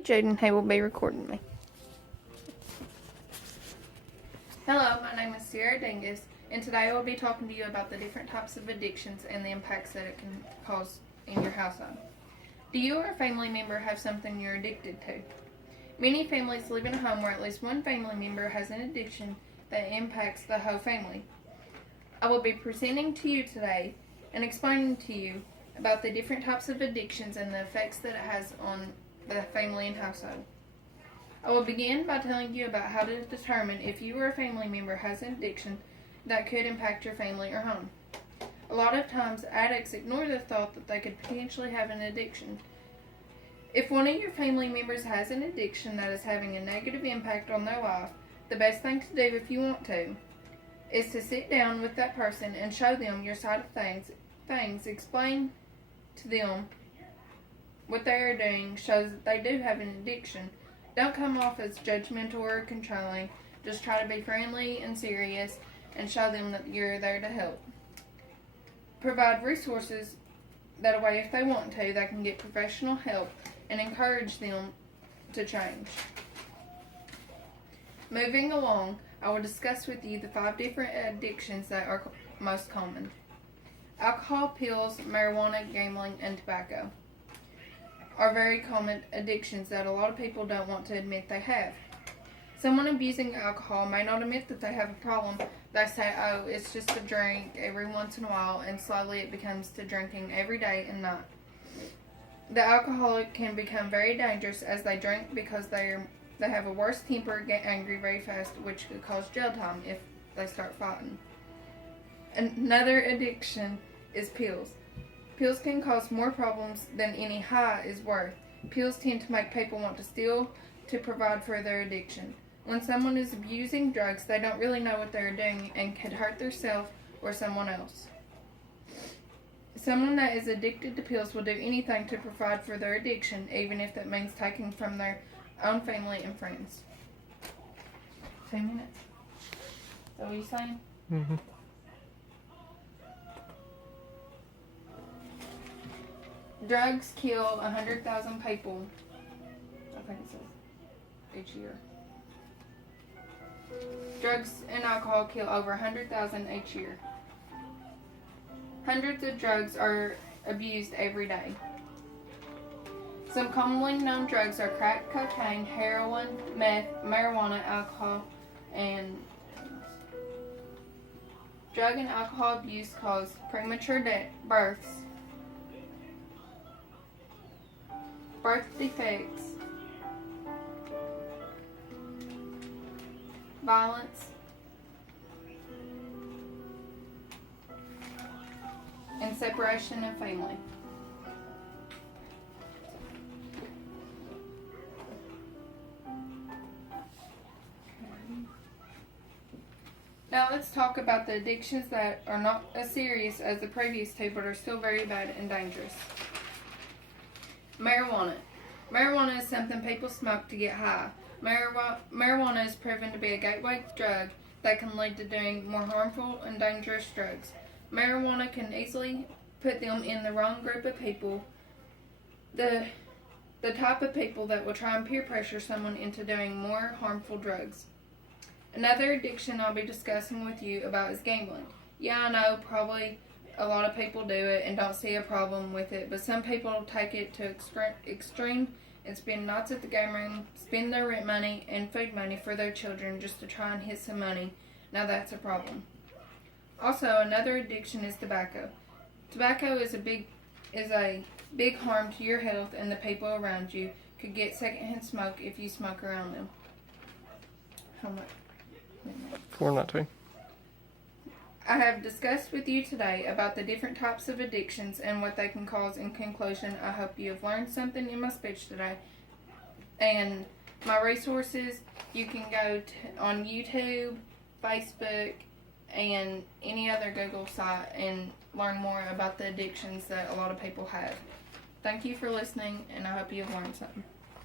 Jaden, he will be recording me. Hello, my name is Dingess, and today I will be talking to you about the different types of addictions and the impacts that it can cause in your household. Do you or a family member have something you're addicted to? Many families live in a home where at least one family member has an addiction that impacts the whole family. I will be presenting to you today and explaining to you about the different types of addictions and the effects that it has on the family and household. I will begin by telling you about how to determine if you or a family member has an addiction that could impact your family or home. A lot of times, addicts ignore the thought that they could potentially have an addiction. If one of your family members has an addiction that is having a negative impact on their life, the best thing to do if you want to is to sit down with that person and show them your side of things, explain to them what they are doing shows that they do have an addiction. Don't come off as judgmental or controlling. Just try to be friendly and serious and show them that you're there to help. Provide resources that way if they want to, they can get professional help and encourage them to change. Moving along, I will discuss with you the 5 different addictions that are most common. Alcohol, pills, marijuana, gambling, and tobacco are very common addictions that a lot of people don't want to admit they have. Someone abusing alcohol may not admit that they have a problem. They say, oh, it's just a drink every once in a while, and slowly it becomes to drinking every day and night. The alcoholic can become very dangerous as they drink because they have a worse temper, get angry very fast, which could cause jail time if they start fighting. Another addiction is pills. Pills can cause more problems than any high is worth. Pills tend to make people want to steal to provide for their addiction. When someone is abusing drugs, they don't really know what they're doing and could hurt themselves or someone else. Someone that is addicted to pills will do anything to provide for their addiction, even if that means taking from their own family and friends. 2 minutes. Is that what you're saying? Mm-hmm. Drugs kill 100,000 people, I think it says, each year. Drugs and alcohol kill over 100,000 each year. Hundreds of drugs are abused every day. Some commonly known drugs are crack cocaine, heroin, meth, marijuana, alcohol, and drug and alcohol abuse cause premature births, birth defects, violence, and separation of family. Now let's talk about the addictions that are not as serious as the previous 2 but are still very bad and dangerous. Marijuana. Marijuana is something people smoke to get high. Marijuana is proven to be a gateway drug that can lead to doing more harmful and dangerous drugs. Marijuana can easily put them in the wrong group of people, the type of people that will try and peer pressure someone into doing more harmful drugs. Another addiction I'll be discussing with you about is gambling. Yeah, I know probably a lot of people do it and don't see a problem with it, but some people take it to extreme and spend nights at the game room, spend their rent money and food money for their children just to try and hit some money. Now that's a problem. Also, another addiction is tobacco. Tobacco is a big harm to your health, and the people around you could get secondhand smoke if you smoke around them. How much? 492. I have discussed with you today about the different types of addictions and what they can cause. In conclusion, I hope you have learned something in my speech today. And my resources, you can go on YouTube, Facebook, and any other Google site and learn more about the addictions that a lot of people have. Thank you for listening, and I hope you have learned something.